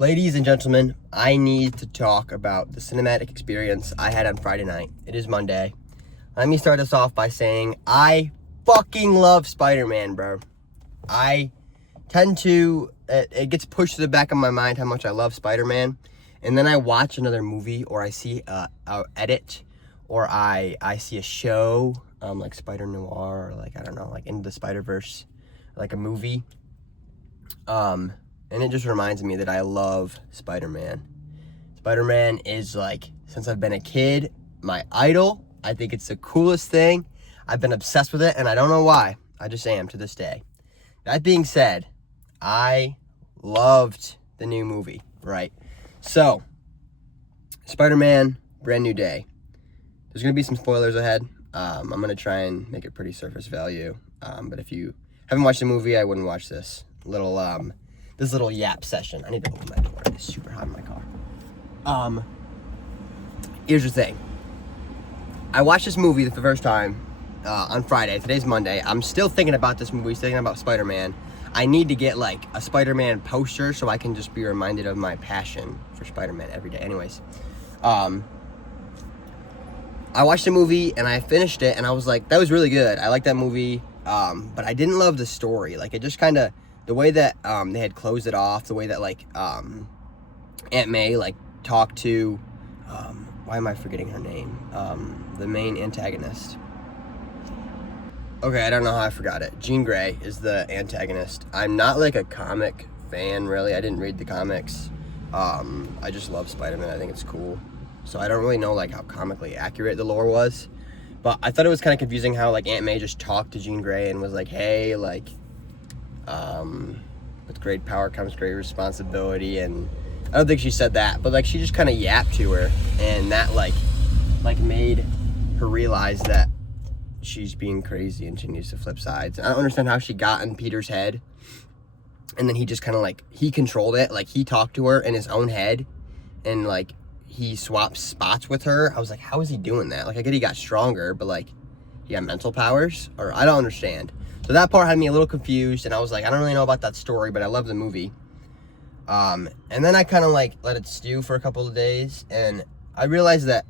Ladies and gentlemen, I need to talk about the cinematic experience I had on Friday night. It is Monday. Let me start this off by saying I fucking love Spider-Man, bro. I tend to, it gets pushed to the back of my mind how much I love Spider-Man. And then I watch another movie, or I see a edit, or I see a show, like Spider Noir, or like, I don't know, like Into the Spider-Verse, like a movie. And it just reminds me that I love Spider-Man. Spider-Man is, like, since I've been a kid, my idol. I think it's the coolest thing. I've been obsessed with it, and I don't know why. I just am to this day. That being said, I loved the new movie, right? So, Spider-Man, brand new day. There's going to be some spoilers ahead. I'm going to try and make it pretty surface value. But if you haven't watched the movie, I wouldn't watch this little yap session. I need to open my door. It's super hot in my car. Here's the thing. I watched this movie the first time on Friday. Today's Monday. I'm still thinking about this movie, thinking about Spider-Man. I need to get, like, a Spider-Man poster so I can just be reminded of my passion for Spider-Man every day. Anyways, I watched the movie, and I finished it, and I was like, that was really good. I like that movie, but I didn't love the story. Like, it just kind of, the way that they had closed it off, the way that, like, Aunt May, like, talked to, why am I forgetting her name? The main antagonist. Okay, I don't know how I forgot it. Jean Grey is the antagonist. I'm not, like, a comic fan, really. I didn't read the comics. I just love Spider-Man. I think it's cool. So I don't really know, like, how comically accurate the lore was. But I thought it was kind of confusing how, like, Aunt May just talked to Jean Grey and was like, hey, like, with great power comes great responsibility. And I don't think she said that, but, like, she just kind of yapped to her. And that, like made her realize that she's being crazy and she needs to flip sides. And I don't understand how she got in Peter's head. And then he just kind of, like, he controlled it. Like, he talked to her in his own head. And, like, he swapped spots with her. I was like, how is he doing that? Like, I get he got stronger, but, like, he got mental powers? Or, I don't understand. So that part had me a little confused, and I was like, I don't really know about that story, but I love the movie. And then I kind of, like, let it stew for a couple of days, and I realized that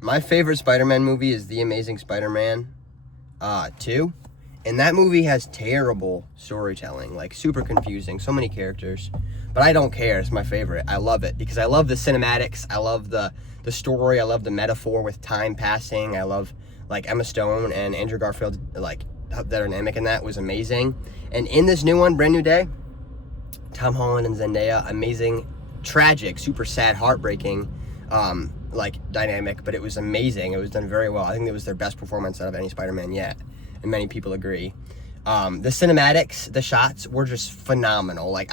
my favorite Spider-Man movie is The Amazing Spider-Man 2. And that movie has terrible storytelling, like, super confusing, so many characters. But I don't care, it's my favorite. I love it, because I love the cinematics, I love the story, I love the metaphor with time passing, I love, like, Emma Stone and Andrew Garfield, like, their dynamic in that was amazing. And in this new one, brand new day, Tom Holland and Zendaya, amazing, tragic, super sad, heartbreaking, like, dynamic, but it was amazing. It was done very well. I think it was their best performance out of any Spider-Man yet, and many people agree. The cinematics, the shots were just phenomenal. Like,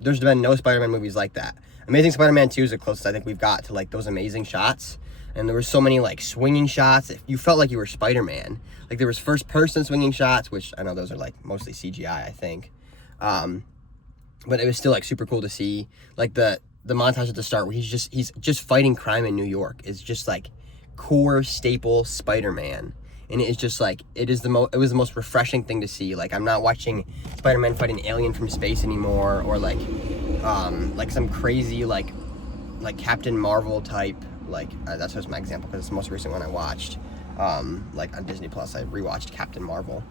there's been no Spider-Man movies like that. Amazing Spider-Man 2 is the closest I think we've got to, like, those amazing shots. And there were so many, like, swinging shots. You felt like you were Spider-Man. Like, there was first-person swinging shots, which I know those are, like, mostly CGI, I think. But it was still, like, super cool to see. Like, the montage at the start where he's just fighting crime in New York is just, like, core staple Spider-Man. And it is just, like, it was the most refreshing thing to see. Like, I'm not watching Spider-Man fight an alien from space anymore, or, like some crazy, like Captain Marvel type, like, that's just my example, because it's the most recent one I watched. Like, on Disney Plus, I rewatched Captain Marvel.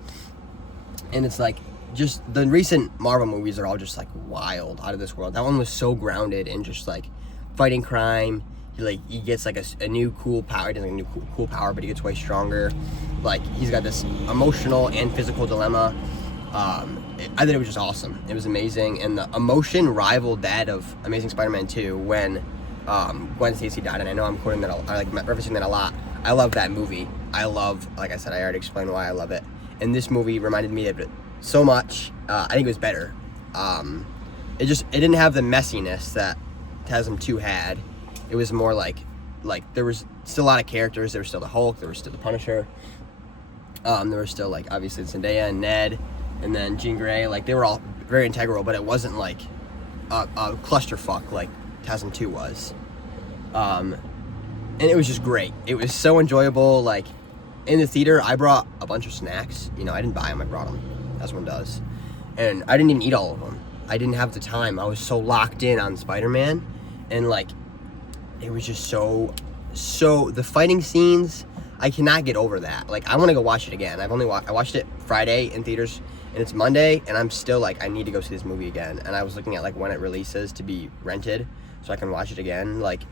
And it's, like, just, the recent Marvel movies are all just, like, wild, out of this world. That one was so grounded in just, like, fighting crime. He gets, like, a new cool power. He doesn't get a new cool power, but he gets way stronger. Like, he's got this emotional and physical dilemma. I thought it was just awesome. It was amazing. And the emotion rivaled that of Amazing Spider-Man 2 when Gwen Stacy died. And I know I'm quoting that, I like referencing that a lot. I love that movie. Like I said, I already explained why I love it. And this movie reminded me of it so much. I think it was better. It didn't have the messiness that TASM 2 had. It was more like there was still a lot of characters. There was still the Hulk. There was still the Punisher. There was still, like, obviously Zendaya and Ned, and then Jean Grey. Like, they were all very integral, but it wasn't like a clusterfuck like TASM 2 was. And it was just great. It was so enjoyable. Like, in the theater, I brought a bunch of snacks. You know, I didn't buy them. I brought them. That's what one does. And I didn't even eat all of them. I didn't have the time. I was so locked in on Spider-Man, and like it was just so the fighting scenes, I cannot get over that. Like, I want to go watch it again. I watched it Friday in theaters, and it's Monday, and I'm still like, I need to go see this movie again. And I was looking at like when it releases to be rented so I can watch it again. Like,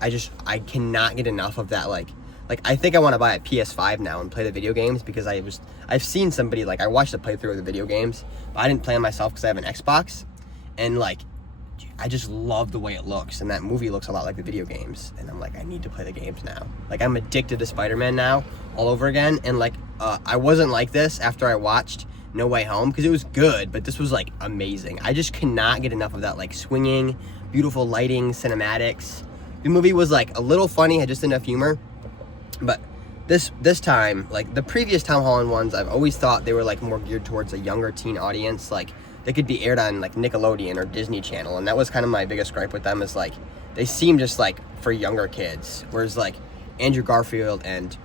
I cannot get enough of that. Like I think I want to buy a PS5 now and play the video games, because I've seen somebody, like, I watched a playthrough of the video games, but I didn't play them myself because I have an Xbox, and like I just love the way it looks, and that movie looks a lot like the video games, and I'm like, I need to play the games now. Like, I'm addicted to Spider-Man now all over again, and like I wasn't like this after I watched No Way Home, because it was good, but this was like amazing. I just cannot get enough of that, like, swinging, beautiful lighting, cinematics. The movie was like a little funny, had just enough humor, but this time, like the previous Tom Holland ones, I've always thought they were like more geared towards a younger teen audience. Like, they could be aired on like Nickelodeon or Disney Channel, and that was kind of my biggest gripe with them, is like they seem just like for younger kids. Whereas like Andrew Garfield and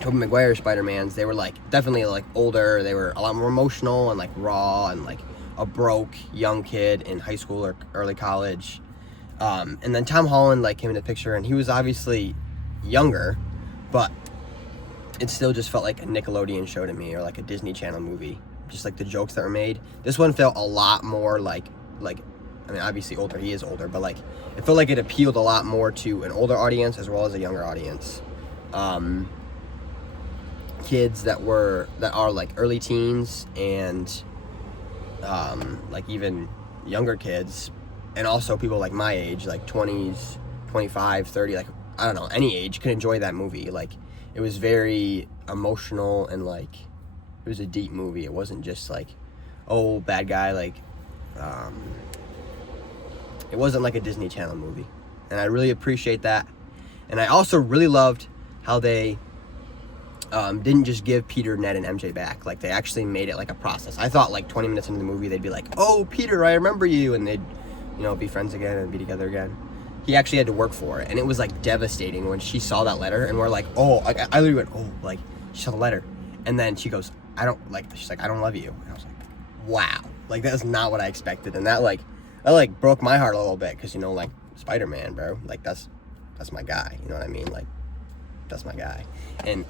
Tobey Maguire Spider-Mans, they were like definitely like older. They were a lot more emotional and like raw, and like a broke young kid in high school or early college. And then Tom Holland like came into the picture, and he was obviously younger, but it still just felt like a Nickelodeon show to me, or like a Disney Channel movie. Just like the jokes that were made. This one felt a lot more like I mean, obviously older, he is older, but like it felt like it appealed a lot more to an older audience as well as a younger audience. Kids that are like early teens, and like even younger kids, and also people like my age, like 20s, 25, 30, like I don't know, any age could enjoy that movie. Like, it was very emotional, and like it was a deep movie. It wasn't just like, oh, bad guy. Like, it wasn't like a Disney Channel movie, and I really appreciate that. And I also really loved how they didn't just give Peter, Ned, and MJ back. Like, they actually made it like a process. I thought like 20 minutes into the movie they'd be like, oh, Peter, I remember you, and they'd, you know, be friends again and be together again. He actually had to work for it, and it was like devastating when she saw that letter, and we're like, oh, like, I literally went, oh, like, she saw the letter, and then she goes, she's like, I don't love you, and I was like, wow, like, that's not what I expected, and that broke my heart a little bit, because, you know, like, Spider-Man, bro, like, that's my guy, you know what I mean, like, that's my guy, and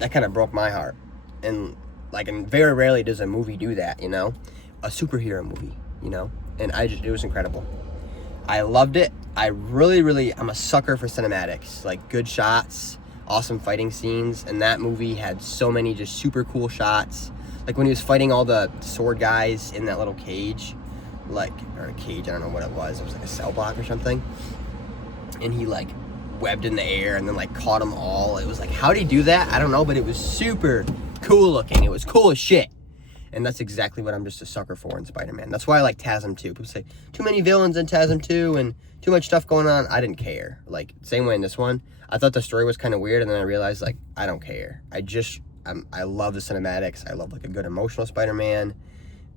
that kind of broke my heart, and very rarely does a movie do that, you know, a superhero movie, you know, and it was incredible. I loved it. I really, I'm a sucker for cinematics, like good shots, awesome fighting scenes, and that movie had so many just super cool shots. Like when he was fighting all the sword guys in that little cage, or a cage, I don't know what it was like a cell block or something, and he like webbed in the air and then like caught them all. It was like, how'd he do that? I don't know, but it was super cool looking. It was cool as shit. And that's exactly what I'm just a sucker for in Spider-Man. That's why I like TASM 2. People say, too many villains in TASM 2 and too much stuff going on. I didn't care. Like, same way in this one. I thought the story was kind of weird, and then I realized, like, I don't care. I love the cinematics. I love, like, a good emotional Spider-Man.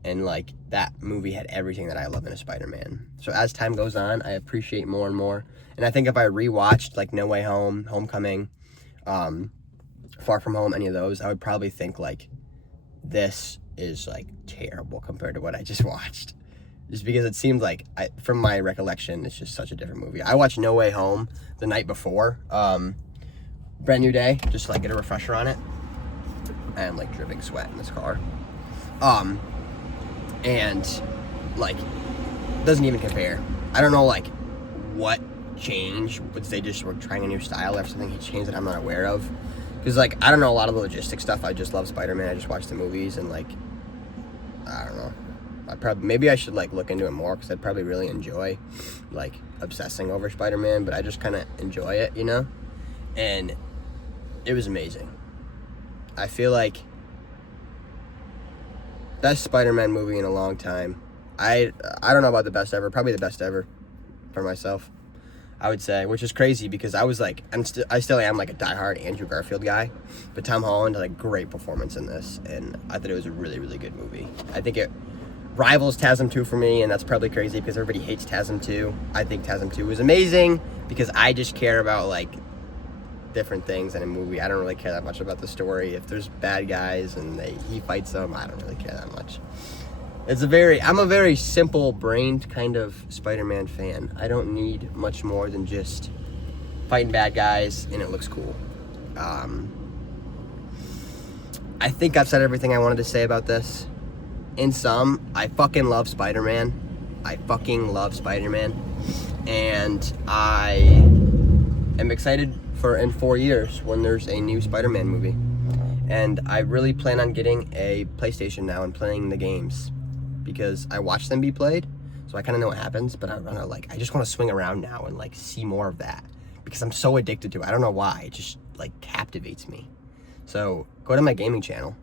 And, like, that movie had everything that I love in a Spider-Man. So as time goes on, I appreciate more and more. And I think if I rewatched, like, No Way Home, Homecoming, Far From Home, any of those, I would probably think, like, this is like terrible compared to what I just watched, just because it seemed like, from my recollection, it's just such a different movie. I watched No Way Home the night before, brand new day, just to like get a refresher on it. I'm like dripping sweat in this car, and like doesn't even compare. I don't know like what changed, but they just were trying a new style or something he changed that I'm not aware of. Because, like, I don't know a lot of the logistic stuff. I just love Spider-Man. I just watch the movies, and, like, I don't know. Maybe I should, like, look into it more, because I'd probably really enjoy, like, obsessing over Spider-Man, but I just kind of enjoy it, you know? And it was amazing. I feel like best Spider-Man movie in a long time. I don't know about the best ever. Probably the best ever for myself, I would say, which is crazy because I was like, I still am like a diehard Andrew Garfield guy, but Tom Holland had like great performance in this, and I thought it was a really, really good movie. I think it rivals TASM 2 for me, and that's probably crazy because everybody hates TASM 2. I think TASM 2 was amazing because I just care about like different things in a movie. I don't really care that much about the story. If there's bad guys and he fights them, I don't really care that much. I'm a very simple-brained kind of Spider-Man fan. I don't need much more than just fighting bad guys and it looks cool. I think I've said everything I wanted to say about this. In sum, I fucking love Spider-Man. And I am excited for in 4 years when there's a new Spider-Man movie. And I really plan on getting a PlayStation now and playing the games, because I watch them be played, so I kind of know what happens, but I just want to swing around now and like see more of that, because I'm so addicted to it. I don't know why, it just like captivates me. So go to my gaming channel,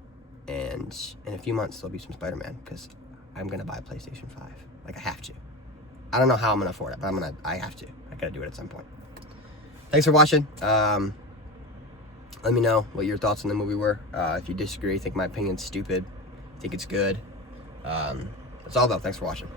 and in a few months there'll be some Spider-Man, because I'm gonna buy a PlayStation 5. Like, I have to. I don't know how I'm gonna afford it, but I have to. I gotta do it at some point. Thanks for watching. Let me know what your thoughts on the movie were. If you disagree, think my opinion's stupid, think it's good. That's all though. Thanks for watching.